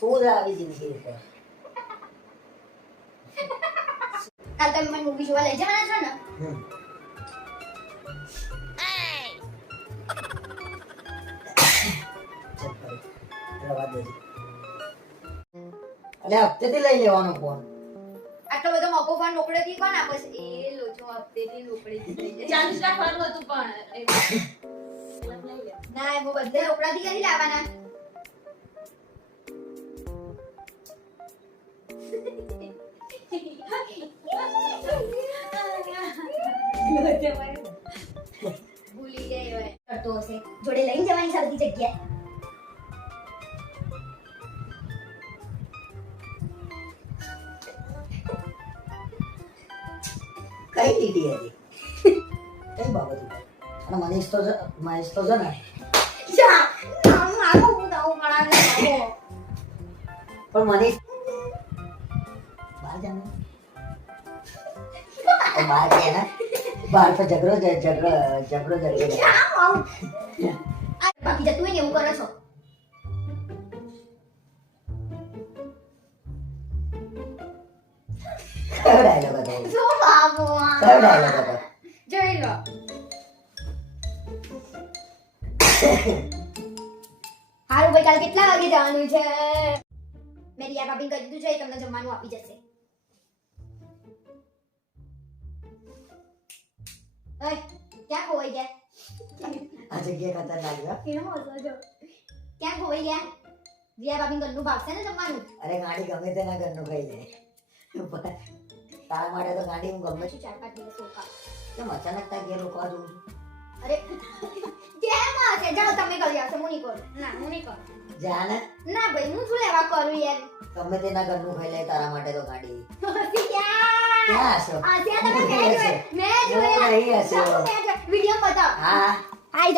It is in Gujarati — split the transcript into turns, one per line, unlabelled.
જ આવી જિંદગી ઉપર
કાલ તમે મને મૂવી જોવા લઈ જવાના છો ને.
અલે હપ્તેથી લઈ લેવાનો ફોન
આટલો બધો મોકો ફોન રોકડેથી કોણ આપે છે? એ લોચો હપ્તેથી રોકડેથી
ચાલીસ રાખવાનું હતું પણ.
ના એમાં બધે રોકડાથી કરી લાવવાના. ભૂલી ગઈ કરતો હશે. જોડે લઈને જવાની છે બધી જગ્યાએ.
કઈ લીધી હતી કઈ બાબત અને મનીષ તો મહેશ તો છે ને. પણ મનીષ બહાર જાને તો બહાર ગયા ને? બહાર તો ઝઘડો ઝઘડો ઝઘડો ઝઘડો
આવ આવ આ બાકી જતું હોય ને એવું કરો છો.
કયો ડાયલોગ હતો
શું બાબુ
કયો ડાયલોગ હતો
જોઈ લો. હારું ભાઈ કાલે કેટલા વાગે જવાનું છે? મેં રિયા ભાભીને કહી દીધું છે તમને જમવાનું આપી જશે. ઓય ક્યાં ખોવાઈ ગયા
આ જગ્યા ખતરનાક છે
કેમ હસો જો ક્યાં ખોવાઈ ગયા રિયા ભાભીને ઘરનું ભાવશે ને જમવાનું
અરે ગાડી ગમે તેના ઘરનું ખાઈ લે તારા માટે તો ગાડી હું ગમે
પછી ચાર પાંચ દિવસ રોકા
કેમ અચાનક તા ઘેર રોકવા દઉં
અરે કેમ હશે જાઓ તમે કરી આવશે હું નહીં કરું ના હું નહીં કરું
જાને
ના ભાઈ હું શું લેવા કરું યાર
ગમે તેના ઘરનું ખાઈ લે તારા માટે તો ગાડી
ક્યાં
હશો
આ ત્યાં તમે મેં
નહીં હસ્યો.
વિડિયો બતાવ.
હા.
આઈ